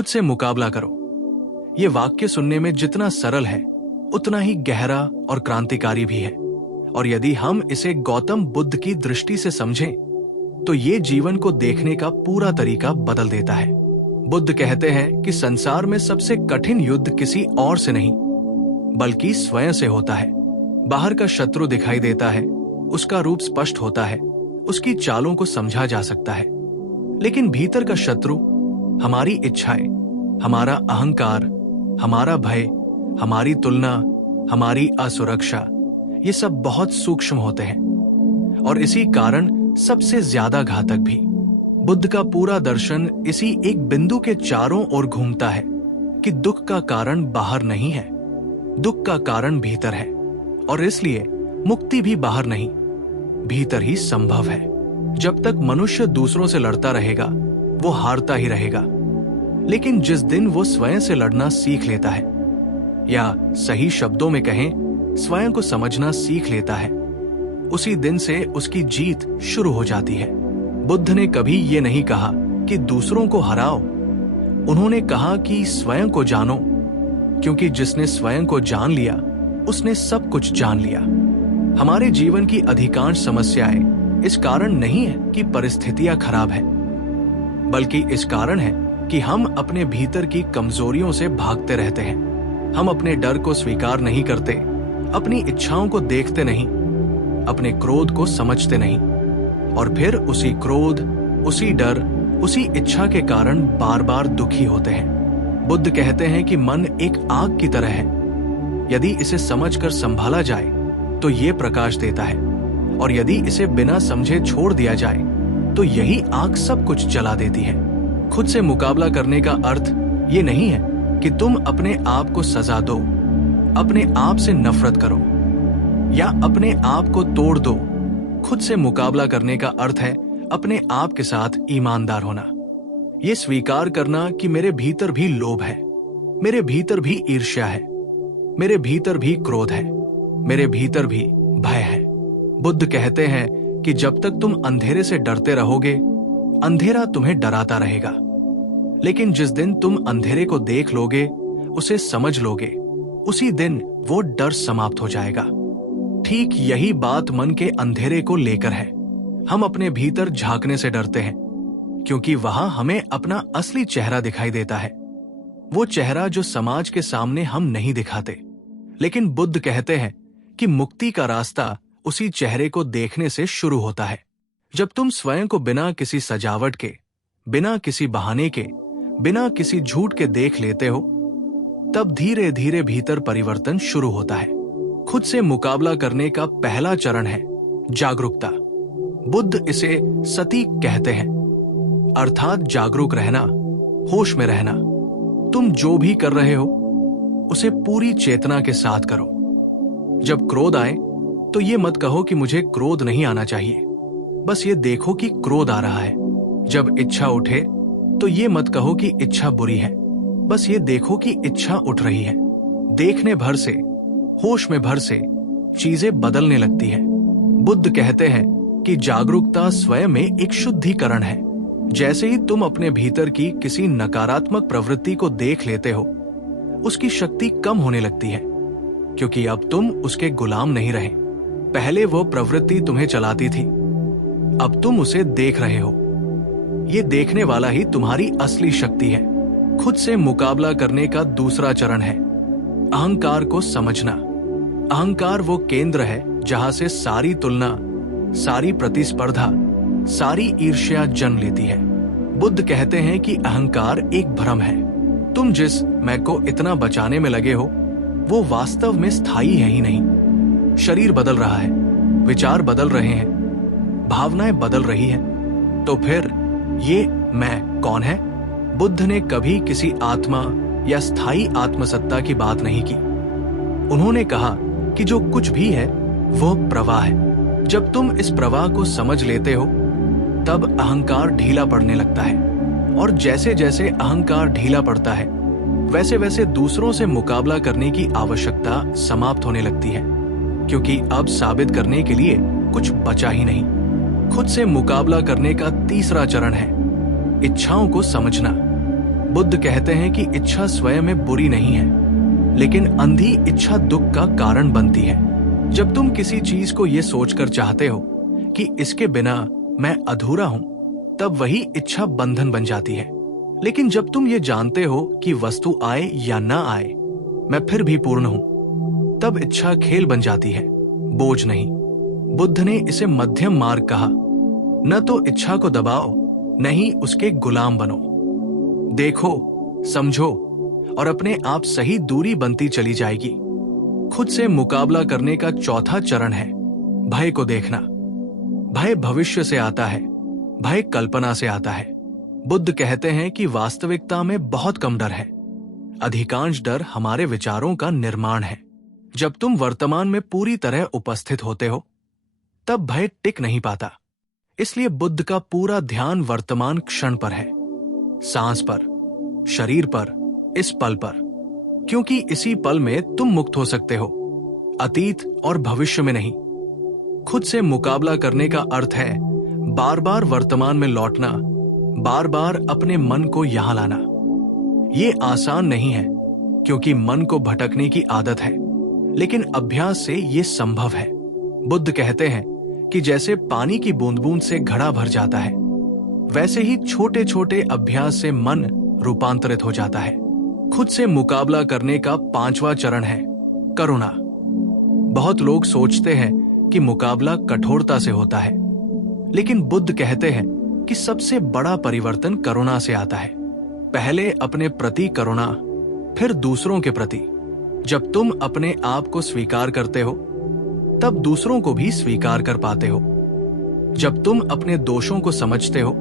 खुद से मुकाबला करो। ये वाक्य सुनने में जितना सरल है उतना ही गहरा और क्रांतिकारी भी है। और यदि हम इसे गौतम बुद्ध की दृष्टि से समझें तो ये जीवन को देखने का पूरा तरीका बदल देता है। बुद्ध कहते हैं कि संसार में सबसे कठिन युद्ध किसी और से नहीं बल्कि स्वयं से होता है। बाहर का शत्रु दिखाई देता है, उसका रूप स्पष्ट होता है, उसकी चालों को समझा जा सकता है, लेकिन भीतर का शत्रु हमारी इच्छाएं, हमारा अहंकार, हमारा भय, हमारी तुलना, हमारी असुरक्षा, ये सब बहुत सूक्ष्म होते हैं और इसी कारण सबसे ज्यादा घातक भी। बुद्ध का पूरा दर्शन इसी एक बिंदु के चारों ओर घूमता है कि दुख का कारण बाहर नहीं है, दुख का कारण भीतर है और इसलिए मुक्ति भी बाहर नहीं, भीतर ही संभव है। जब तक मनुष्य दूसरों से लड़ता रहेगा वो हारता ही रहेगा, लेकिन जिस दिन वो स्वयं से लड़ना सीख लेता है, या सही शब्दों में कहें स्वयं को समझना सीख लेता है, उसी दिन से उसकी जीत शुरू हो जाती है। बुद्ध ने कभी ये नहीं कहा कि दूसरों को हराओ, उन्होंने कहा कि स्वयं को जानो, क्योंकि जिसने स्वयं को जान लिया उसने सब कुछ जान लिया। हमारे जीवन की अधिकांश समस्याएं इस कारण नहीं है कि परिस्थितियां खराब है, बल्कि इस कारण है कि हम अपने भीतर की कमजोरियों से भागते रहते हैं। हम अपने डर को स्वीकार नहीं करते, अपनी इच्छाओं को देखते नहीं, अपने क्रोध को समझते नहीं और फिर उसी क्रोध, उसी डर, उसी इच्छा के कारण बार बार दुखी होते हैं। बुद्ध कहते हैं कि मन एक आग की तरह है, यदि इसे समझकर संभाला जाए तो ये प्रकाश देता है और यदि इसे बिना समझे छोड़ दिया जाए तो यही आग सब कुछ जला देती है। खुद से मुकाबला करने का अर्थ ये नहीं है कि तुम अपने आप को सजा दो, अपने आप से नफरत करो या अपने आप को तोड़ दो। खुद से मुकाबला करने का अर्थ है अपने आप के साथ ईमानदार होना, ये स्वीकार करना कि मेरे भीतर भी लोभ है, मेरे भीतर भी ईर्ष्या है, मेरे भीतर भी क्रोध है, मेरे भीतर भी भय है। बुद्ध कहते हैं कि जब तक तुम अंधेरे से डरते रहोगे, अंधेरा तुम्हें डराता रहेगा, लेकिन जिस दिन तुम अंधेरे को देख लोगे, उसे समझ लोगे, उसी दिन वो डर समाप्त हो जाएगा। ठीक यही बात मन के अंधेरे को लेकर है। हम अपने भीतर झांकने से डरते हैं क्योंकि वहां हमें अपना असली चेहरा दिखाई देता है, वो चेहरा जो समाज के सामने हम नहीं दिखाते। लेकिन बुद्ध कहते हैं कि मुक्ति का रास्ता उसी चेहरे को देखने से शुरू होता है। जब तुम स्वयं को बिना किसी सजावट के, बिना किसी बहाने के, बिना किसी झूठ के देख लेते हो, तब धीरे धीरे भीतर परिवर्तन शुरू होता है। खुद से मुकाबला करने का पहला चरण है जागरूकता। बुद्ध इसे सती कहते हैं, अर्थात जागरूक रहना, होश में रहना। तुम जो भी कर रहे हो उसे पूरी चेतना के साथ करो। जब क्रोध आए तो ये मत कहो कि मुझे क्रोध नहीं आना चाहिए, बस ये देखो कि क्रोध आ रहा है। जब इच्छा उठे तो ये मत कहो कि इच्छा बुरी है, बस ये देखो कि इच्छा उठ रही है। देखने भर से, होश में भर से चीजें बदलने लगती हैं। बुद्ध कहते हैं कि जागरूकता स्वयं में एक शुद्धिकरण है। जैसे ही तुम अपने भीतर की किसी नकारात्मक प्रवृत्ति को देख लेते हो, उसकी शक्ति कम होने लगती है, क्योंकि अब तुम उसके गुलाम नहीं रहे। पहले वो प्रवृत्ति तुम्हें चलाती थी, अब तुम उसे देख रहे हो। ये देखने वाला ही तुम्हारी असली शक्ति है। खुद से मुकाबला करने का दूसरा चरण है अहंकार को समझना। अहंकार वो केंद्र है जहां से सारी तुलना, सारी प्रतिस्पर्धा, सारी ईर्ष्या जन्म लेती है। बुद्ध कहते हैं कि अहंकार एक भ्रम है। तुम जिस मैं को इतना बचाने में लगे हो, वो वास्तव में स्थायी है ही नहीं। शरीर बदल रहा है, विचार बदल रहे हैं, भावनाएं बदल रही हैं, तो फिर ये मैं कौन है? बुद्ध ने कभी किसी आत्मा या स्थायी आत्मसत्ता की बात नहीं की। उन्होंने कहा कि जो कुछ भी है वो प्रवाह है। जब तुम इस प्रवाह को समझ लेते हो, तब अहंकार ढीला पड़ने लगता है, और जैसे जैसे अहंकार ढीला पड़ता है, वैसे वैसे दूसरों से मुकाबला करने की आवश्यकता समाप्त होने लगती है, क्योंकि अब साबित करने के लिए कुछ बचा ही नहीं। खुद से मुकाबला करने का तीसरा चरण है इच्छाओं को समझना। बुद्ध कहते हैं कि इच्छा स्वयं में बुरी नहीं है, लेकिन अंधी इच्छा दुख का कारण बनती है। जब तुम किसी चीज को यह सोचकर चाहते हो कि इसके बिना मैं अधूरा हूं, तब वही इच्छा बंधन बन जाती है। लेकिन जब तुम ये जानते हो कि वस्तु आए या ना आए, मैं फिर भी पूर्ण हूं, तब इच्छा खेल बन जाती है, बोझ नहीं। बुद्ध ने इसे मध्यम मार्ग कहा। न तो इच्छा को दबाओ, न ही उसके गुलाम बनो। देखो, समझो और अपने आप सही दूरी बनती चली जाएगी। खुद से मुकाबला करने का चौथा चरण है भय को देखना। भय भविष्य से आता है, भय कल्पना से आता है। बुद्ध कहते हैं कि वास्तविकता में बहुत कम डर है। अधिकांश डर हमारे विचारों का निर्माण है। जब तुम वर्तमान में पूरी तरह उपस्थित होते हो, तब भय टिक नहीं पाता। इसलिए बुद्ध का पूरा ध्यान वर्तमान क्षण पर है, सांस पर, शरीर पर, इस पल पर, क्योंकि इसी पल में तुम मुक्त हो सकते हो, अतीत और भविष्य में नहीं। खुद से मुकाबला करने का अर्थ है बार बार वर्तमान में लौटना, बार बार अपने मन को यहां लाना। ये आसान नहीं है, क्योंकि मन को भटकने की आदत है, लेकिन अभ्यास से ये संभव है। बुद्ध कहते हैं कि जैसे पानी की बूंद बूंद से घड़ा भर जाता है, वैसे ही छोटे छोटे अभ्यास से मन रूपांतरित हो जाता है। खुद से मुकाबला करने का पांचवा चरण है करुणा। बहुत लोग सोचते हैं कि मुकाबला कठोरता से होता है, लेकिन बुद्ध कहते हैं कि सबसे बड़ा परिवर्तन करुणा से आता है। पहले अपने प्रति करुणा, फिर दूसरों के प्रति। जब तुम अपने आप को स्वीकार करते हो, तब दूसरों को भी स्वीकार कर पाते हो। जब तुम अपने दोषों को समझते हो,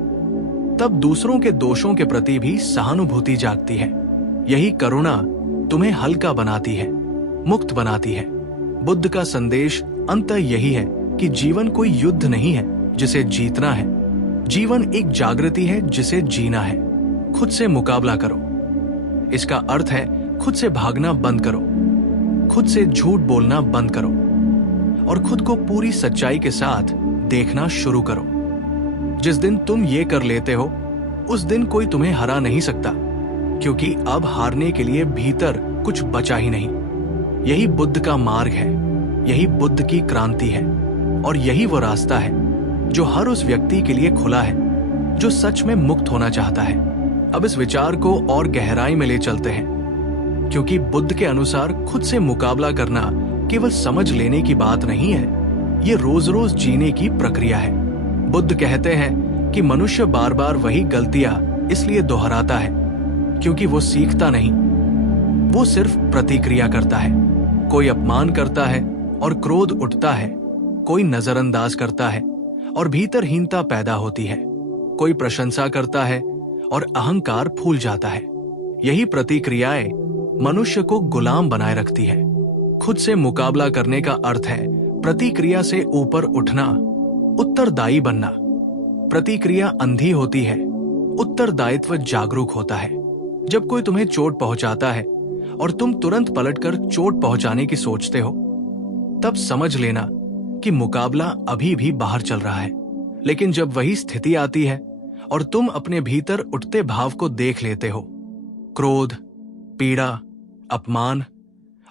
तब दूसरों के दोषों के प्रति भी सहानुभूति जागती है। यही करुणा तुम्हें हल्का बनाती है, मुक्त बनाती है। बुद्ध का संदेश अंततः यही है कि जीवन कोई युद्ध नहीं है जिसे जीतना है। जीवन एक जागृति है जिसे जीना है। खुद से मुकाबला करो। इसका अर्थ है खुद से भागना बंद करो, खुद से झूठ बोलना बंद करो और खुद को पूरी सच्चाई के साथ देखना शुरू करो। जिस दिन तुम ये कर लेते हो, उस दिन कोई तुम्हें हरा नहीं सकता, क्योंकि अब हारने के लिए भीतर कुछ बचा ही नहीं। यही बुद्ध का मार्ग है, यही बुद्ध की क्रांति है, और यही वो रास्ता है जो हर उस व्यक्ति के लिए खुला है जो सच में मुक्त होना चाहता है। अब इस विचार को और गहराई में ले चलते हैं, क्योंकि बुद्ध के अनुसार खुद से मुकाबला करना केवल समझ लेने की बात नहीं है, ये रोज रोज जीने की प्रक्रिया है। बुद्ध कहते हैं कि मनुष्य बार बार वही गलतियां इसलिए दोहराता है क्योंकि वो सीखता नहीं, वो सिर्फ प्रतिक्रिया करता है। कोई अपमान करता है और क्रोध उठता है, कोई नजरअंदाज करता है और भीतर हीनता पैदा होती है, कोई प्रशंसा करता है और अहंकार फूल जाता है। यही प्रतिक्रियाएं मनुष्य को गुलाम बनाए रखती है। खुद से मुकाबला करने का अर्थ है प्रतिक्रिया से ऊपर उठना, उत्तरदायी बनना। प्रतिक्रिया अंधी होती है, उत्तरदायित्व जागरूक होता है। जब कोई तुम्हें चोट पहुंचाता है और तुम तुरंत पलटकर चोट पहुंचाने की सोचते हो, तब समझ लेना कि मुकाबला अभी भी बाहर चल रहा है। लेकिन जब वही स्थिति आती है और तुम अपने भीतर उठते भाव को देख लेते हो, क्रोध, पीड़ा, अपमान,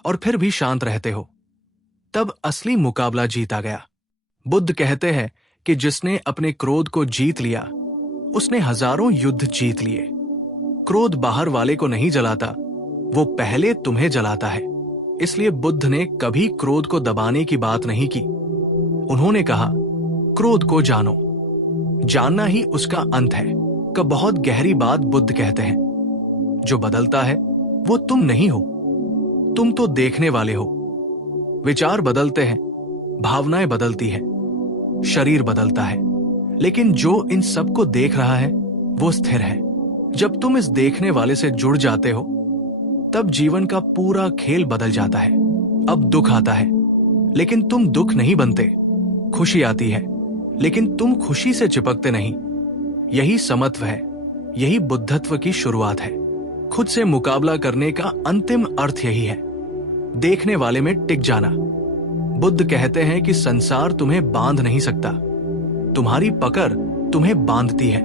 और फिर भी शांत रहते हो, तब असली मुकाबला जीता गया। बुद्ध कहते हैं कि जिसने अपने क्रोध को जीत लिया, उसने हजारों युद्ध जीत लिए। क्रोध बाहर वाले को नहीं जलाता, वो पहले तुम्हें जलाता है। इसलिए बुद्ध ने कभी क्रोध को दबाने की बात नहीं की। उन्होंने कहा, क्रोध को जानो, जानना ही उसका अंत है। का बहुत गहरी बात बुद्ध कहते हैं। जो बदलता है वो तुम नहीं हो, तुम तो देखने वाले हो। विचार बदलते हैं, भावनाएं बदलती हैं, शरीर बदलता है, लेकिन जो इन सब को देख रहा है वो स्थिर है। जब तुम इस देखने वाले से जुड़ जाते हो, तब जीवन का पूरा खेल बदल जाता है। अब दुख आता है, लेकिन तुम दुख नहीं बनते। खुशी आती है, लेकिन तुम खुशी से चिपकते नहीं। यही समत्व है, यही बुद्धत्व की शुरुआत है। खुद से मुकाबला करने का अंतिम अर्थ यही है, देखने वाले में टिक जाना। बुद्ध कहते हैं कि संसार तुम्हें बांध नहीं सकता, तुम्हारी पकड़ तुम्हें बांधती है।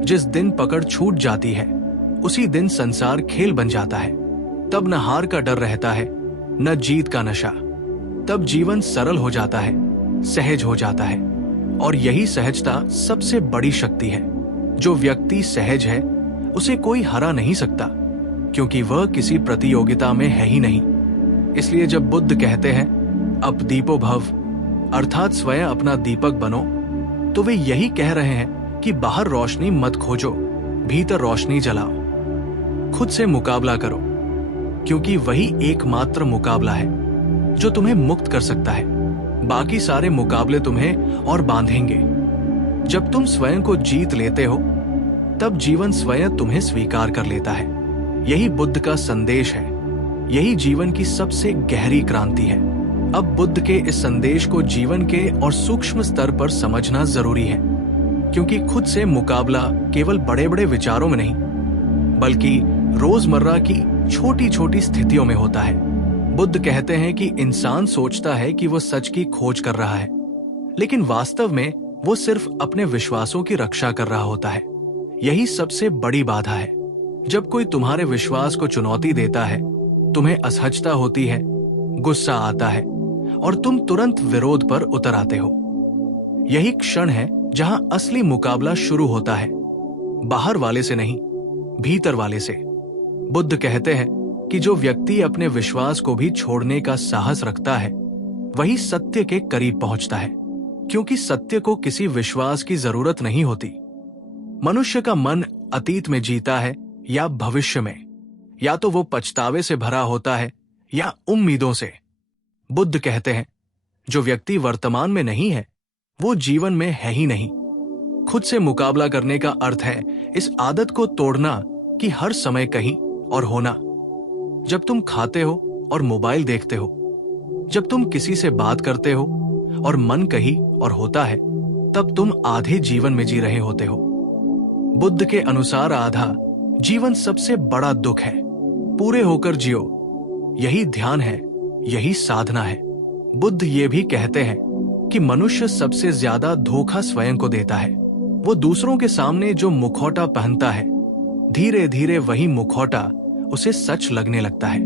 जिस दिन पकड़ छूट जाती है, उसी दिन संसार खेल बन जाता है। तब न हार का डर रहता है, न जीत का नशा। तब जीवन सरल हो जाता है, सहज हो जाता है। और यही सहजता सबसे बड़ी शक्ति है। जो व्यक्ति सहज है उसे कोई हरा नहीं सकता, क्योंकि वह किसी प्रतियोगिता में है ही नहीं। इसलिए जब बुद्ध कहते हैं अप दीपो भव, अर्थात स्वयं अपना दीपक बनो, तो वे यही कह रहे हैं कि बाहर रोशनी मत खोजो, भीतर रोशनी जलाओ। खुद से मुकाबला करो, क्योंकि वही एकमात्र मुकाबला है जो तुम्हें मुक्त कर सकता है। बाकी सारे मुकाबले तुम्हें और बांधेंगे। जब तुम स्वयं को जीत लेते हो, तब जीवन स्वयं तुम्हें स्वीकार कर लेता है। यही बुद्ध का संदेश है। यही जीवन की सबसे गहरी क्रांति है। अब बुद्ध के इस संदेश को जीवन के और सूक्ष्म स्तर पर समझना जरूरी है, क्योंकि खुद से मुकाबला केवल बड़े बड़े विचारों में नहीं, बल्कि रोजमर्रा की छोटी छोटी स्थितियों में होता है। बुद्ध कहते हैं कि इंसान सोचता है कि वो सच की खोज कर रहा है, लेकिन वास्तव में वो सिर्फ अपने विश्वासों की रक्षा कर रहा होता है। यही सबसे बड़ी बाधा है। जब कोई तुम्हारे विश्वास को चुनौती देता है, तुम्हें असहजता होती है, गुस्सा आता है और तुम तुरंत विरोध पर उतर आते हो। यही क्षण है जहां असली मुकाबला शुरू होता है, बाहर वाले से नहीं, भीतर वाले से। बुद्ध कहते हैं कि जो व्यक्ति अपने विश्वास को भी छोड़ने का साहस रखता है, वही सत्य के करीब पहुंचता है, क्योंकि सत्य को किसी विश्वास की जरूरत नहीं होती। मनुष्य का मन अतीत में जीता है या भविष्य में, या तो वो पछतावे से भरा होता है या उम्मीदों से। बुद्ध कहते हैं जो व्यक्ति वर्तमान में नहीं है, वो जीवन में है ही नहीं। खुद से मुकाबला करने का अर्थ है इस आदत को तोड़ना कि हर समय कहीं और होना। जब तुम खाते हो और मोबाइल देखते हो, जब तुम किसी से बात करते हो और मन कहीं और होता है, तब तुम आधे जीवन में जी रहे होते हो। बुद्ध के अनुसार आधा जीवन सबसे बड़ा दुख है। पूरे होकर जियो, यही ध्यान है, यही साधना है। बुद्ध ये भी कहते हैं कि मनुष्य सबसे ज्यादा धोखा स्वयं को देता है। वो दूसरों के सामने जो मुखौटा पहनता है, धीरे धीरे वही मुखौटा उसे सच लगने लगता है।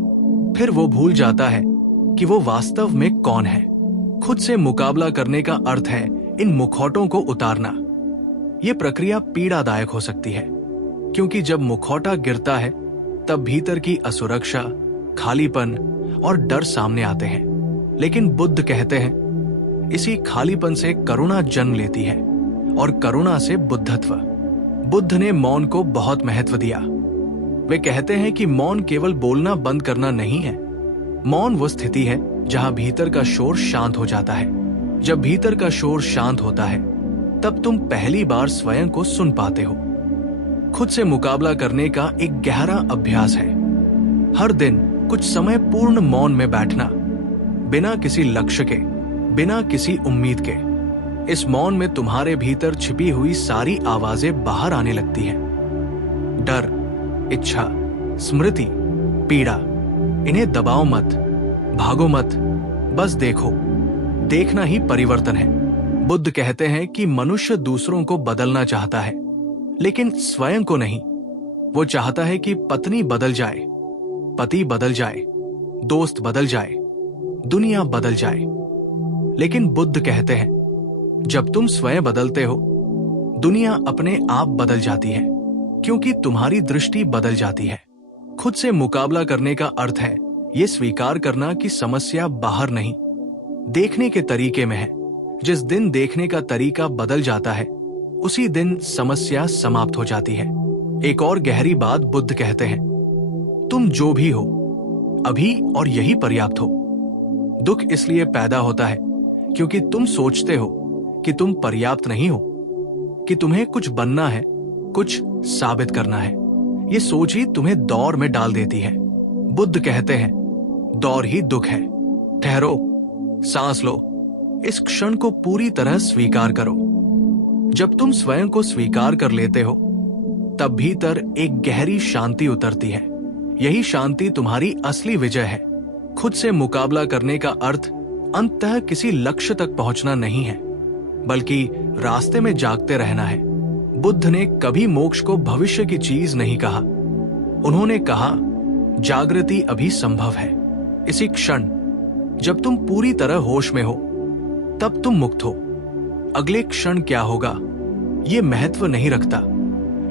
फिर वो भूल जाता है कि वो वास्तव में कौन है। खुद से मुकाबला करने का अर्थ है इन मुखौटों को उतारना। ये प्रक्रिया पीड़ादायक हो सकती है, क्योंकि जब मुखौटा गिरता है, तब भीतर की असुरक्षा, खालीपन और डर सामने आते हैं। लेकिन बुद्ध कहते हैं इसी खालीपन से करुणा जन्म लेती है, और करुणा से बुद्धत्व। बुद्ध ने मौन को बहुत महत्व दिया। वे कहते हैं कि मौन केवल बोलना बंद करना नहीं है। मौन वो स्थिति है जहां भीतर का शोर शांत हो जाता है। जब भीतर का शोर शांत होता है, तब तुम पहली बार स्वयं को सुन पाते हो। खुद से मुकाबला करने का एक गहरा अभ्यास है। हर दिन कुछ समय पूर्ण मौन में बैठना, बिना किसी लक्ष्य के, बिना किसी उम्मीद के। इस मौन में तुम्हारे भीतर छिपी हुई सारी आवाजें बाहर आने लगती हैं। डर, इच्छा, स्मृति, पीड़ा, इन्हें दबाओ मत, भागो मत, बस देखो। देखना ही परिवर्तन है। बुद्ध कहते हैं कि मनुष्य दूसरों को बदलना चाहता है, लेकिन स्वयं को नहीं। वो चाहता है कि पत्नी बदल जाए, पति बदल जाए, दोस्त बदल जाए, दुनिया बदल जाए। लेकिन बुद्ध कहते हैं जब तुम स्वयं बदलते हो, दुनिया अपने आप बदल जाती है, क्योंकि तुम्हारी दृष्टि बदल जाती है। खुद से मुकाबला करने का अर्थ है ये स्वीकार करना कि समस्या बाहर नहीं, देखने के तरीके में है। जिस दिन देखने का तरीका बदल जाता है, उसी दिन समस्या समाप्त हो जाती है। एक और गहरी बात बुद्ध कहते हैं, तुम जो भी हो अभी और यही पर्याप्त हो। दुख इसलिए पैदा होता है क्योंकि तुम सोचते हो कि तुम पर्याप्त नहीं हो, कि तुम्हें कुछ बनना है, कुछ साबित करना है। ये सोच ही तुम्हें दौर में डाल देती है। बुद्ध कहते हैं दौर ही दुख है। ठहरो, सांस लो, इस क्षण को पूरी तरह स्वीकार करो। जब तुम स्वयं को स्वीकार कर लेते हो, तब भीतर एक गहरी शांति उतरती है। यही शांति तुम्हारी असली विजय है। खुद से मुकाबला करने का अर्थ अंततः किसी लक्ष्य तक पहुंचना नहीं है, बल्कि रास्ते में जागते रहना है। बुद्ध ने कभी मोक्ष को भविष्य की चीज नहीं कहा, उन्होंने कहा, जागृति अभी संभव है। इसी क्षण जब तुम पूरी तरह होश में हो तब तुम मुक्त हो। अगले क्षण क्या होगा ये महत्व नहीं रखता।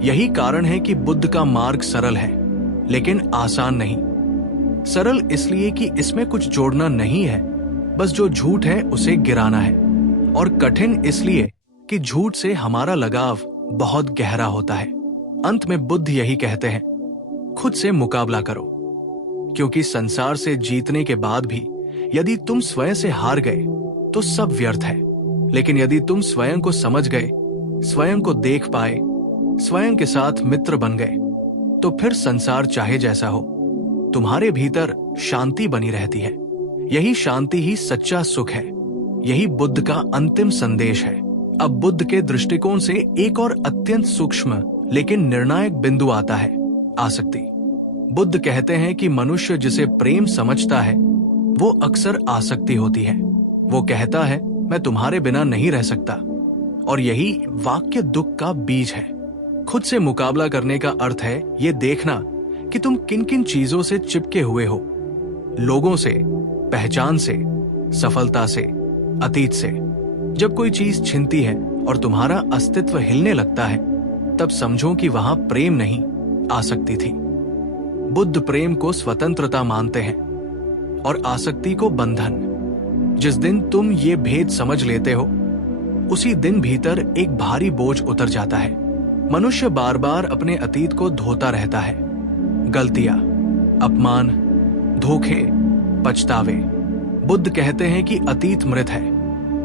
यही कारण है कि बुद्ध का मार्ग सरल है लेकिन आसान नहीं। सरल इसलिए कि इसमें कुछ जोड़ना नहीं है, बस जो झूठ है उसे गिराना है। और कठिन इसलिए कि झूठ से हमारा लगाव बहुत गहरा होता है। अंत में बुद्ध यही कहते हैं, खुद से मुकाबला करो, क्योंकि संसार से जीतने के बाद भी यदि तुम स्वयं से हार गए तो सब व्यर्थ है। लेकिन यदि तुम स्वयं को समझ गए, स्वयं को देख पाए, स्वयं के साथ मित्र बन गए, तो फिर संसार चाहे जैसा हो, तुम्हारे भीतर शांति बनी रहती है। यही शांति ही सच्चा सुख है। यही बुद्ध का अंतिम संदेश है। अब बुद्ध के दृष्टिकोण से एक और अत्यंत सूक्ष्म लेकिन निर्णायक बिंदु आता है, आसक्ति। बुद्ध कहते हैं कि मनुष्य जिसे प्रेम समझता है वो अक्सर आसक्ति होती है। वो कहता है, मैं तुम्हारे बिना नहीं रह सकता। और यही वाक्य दुख का बीज है। खुद से मुकाबला करने का अर्थ है ये देखना कि तुम किन किन चीजों से चिपके हुए हो। लोगों से, पहचान से, सफलता से, अतीत से। जब कोई चीज छिनती है और तुम्हारा अस्तित्व हिलने लगता है, तब समझो कि वहां प्रेम नहीं, आसक्ति थी। बुद्ध प्रेम को स्वतंत्रता मानते हैं और आसक्ति को बंधन। जिस दिन तुम ये भेद समझ लेते हो, उसी दिन भीतर एक भारी बोझ उतर जाता है। मनुष्य बार बार अपने अतीत को धोता रहता है। गलतियां, अपमान, धोखे, पछतावे। बुद्ध कहते हैं कि अतीत मृत है,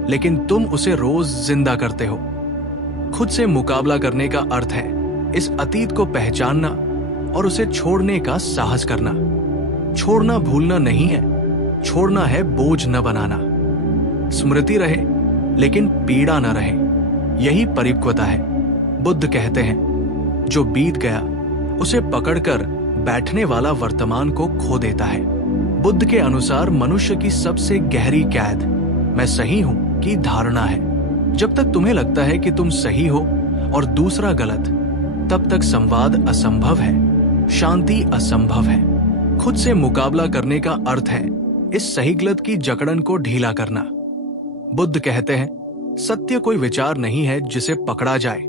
लेकिन तुम उसे रोज जिंदा करते हो। खुद से मुकाबला करने का अर्थ है इस अतीत को पहचानना और उसे छोड़ने का साहस करना। छोड़ना भूलना नहीं है, छोड़ना है बोझ न बनाना। स्मृति रहे लेकिन पीड़ा न रहे, यही परिपक्वता है। बुद्ध कहते हैं, जो बीत गया उसे पकड़कर बैठने वाला वर्तमान को खो देता है। बुद्ध के अनुसार मनुष्य की सबसे गहरी कैद मैं सही हूं की धारणा है। जब तक तुम्हें लगता है कि तुम सही हो और दूसरा गलत, तब तक संवाद असंभव है, शांति असंभव है। खुद से मुकाबला करने का अर्थ है इस सही गलत की जकड़न को ढीला करना। बुद्ध कहते हैं, सत्य कोई विचार नहीं है जिसे पकड़ा जाए।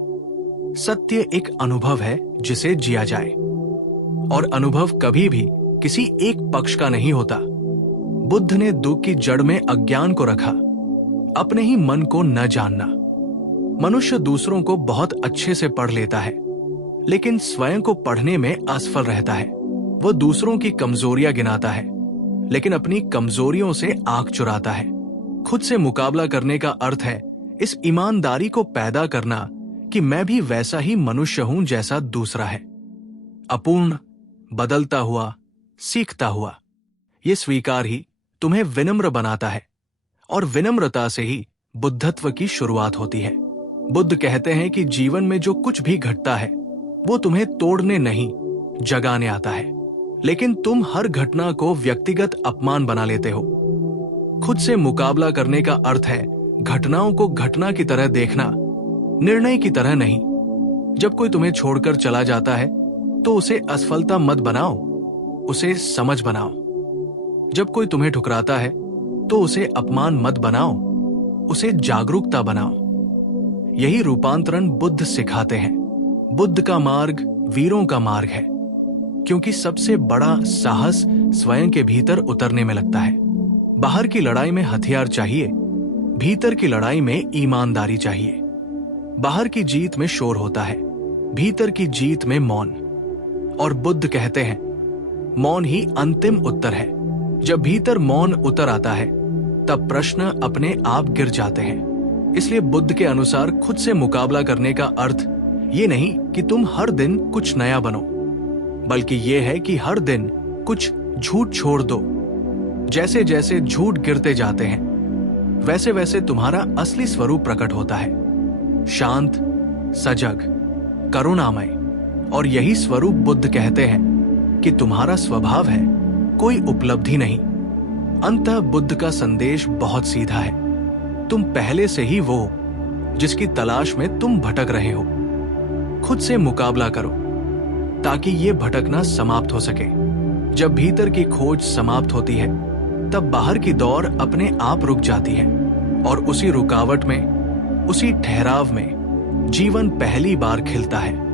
सत्य एक अनुभव है जिसे जिया जाए। और अनुभव कभी भी किसी एक पक्ष का नहीं होता। बुद्ध ने दुख की जड़ में अज्ञान को रखा, अपने ही मन को न जानना। मनुष्य दूसरों को बहुत अच्छे से पढ़ लेता है, लेकिन स्वयं को पढ़ने में असफल रहता है। वह दूसरों की कमजोरियां गिनाता है, लेकिन अपनी कमजोरियों से आंख चुराता है। खुद से मुकाबला करने का अर्थ है इस ईमानदारी को पैदा करना कि मैं भी वैसा ही मनुष्य हूं जैसा दूसरा है, अपूर्ण, बदलता हुआ, सीखता हुआ। यह स्वीकार ही तुम्हें विनम्र बनाता है, और विनम्रता से ही बुद्धत्व की शुरुआत होती है। बुद्ध कहते हैं कि जीवन में जो कुछ भी घटता है वो तुम्हें तोड़ने नहीं, जगाने आता है। लेकिन तुम हर घटना को व्यक्तिगत अपमान बना लेते हो। खुद से मुकाबला करने का अर्थ है घटनाओं को घटना की तरह देखना, निर्णय की तरह नहीं। जब कोई तुम्हें छोड़कर चला जाता है तो उसे असफलता मत बनाओ, उसे समझ बनाओ। जब कोई तुम्हें ठुकराता है तो उसे अपमान मत बनाओ, उसे जागरूकता बनाओ। यही रूपांतरण बुद्ध सिखाते हैं। बुद्ध का मार्ग वीरों का मार्ग है, क्योंकि सबसे बड़ा साहस स्वयं के भीतर उतरने में लगता है। बाहर की लड़ाई में हथियार चाहिए, भीतर की लड़ाई में ईमानदारी चाहिए। बाहर की जीत में शोर होता है, भीतर की जीत में मौन। और बुद्ध कहते हैं, मौन ही अंतिम उत्तर है। जब भीतर मौन उतर आता है तब प्रश्न अपने आप गिर जाते हैं। इसलिए बुद्ध के अनुसार खुद से मुकाबला करने का अर्थ ये नहीं कि तुम हर दिन कुछ नया बनो, बल्कि ये है कि हर दिन कुछ झूठ छोड़ दो। जैसे जैसे झूठ गिरते जाते हैं, वैसे वैसे तुम्हारा असली स्वरूप प्रकट होता है, शांत, सजग, करुणामय। और यही स्वरूप बुद्ध कहते हैं कि तुम्हारा स्वभाव है, कोई उपलब्धि नहीं। अंततः बुद्ध का संदेश बहुत सीधा है। तुम पहले से ही वो जिसकी तलाश में तुम भटक रहे हो। खुद से मुकाबला करो, ताकि ये भटकना समाप्त हो सके। जब भीतर की खोज समाप्त होती है, तब बाहर की दौड़ अपने आप रुक जाती है और उसी रुकावट में, उसी ठहराव में जीवन पहली बार खिलता है।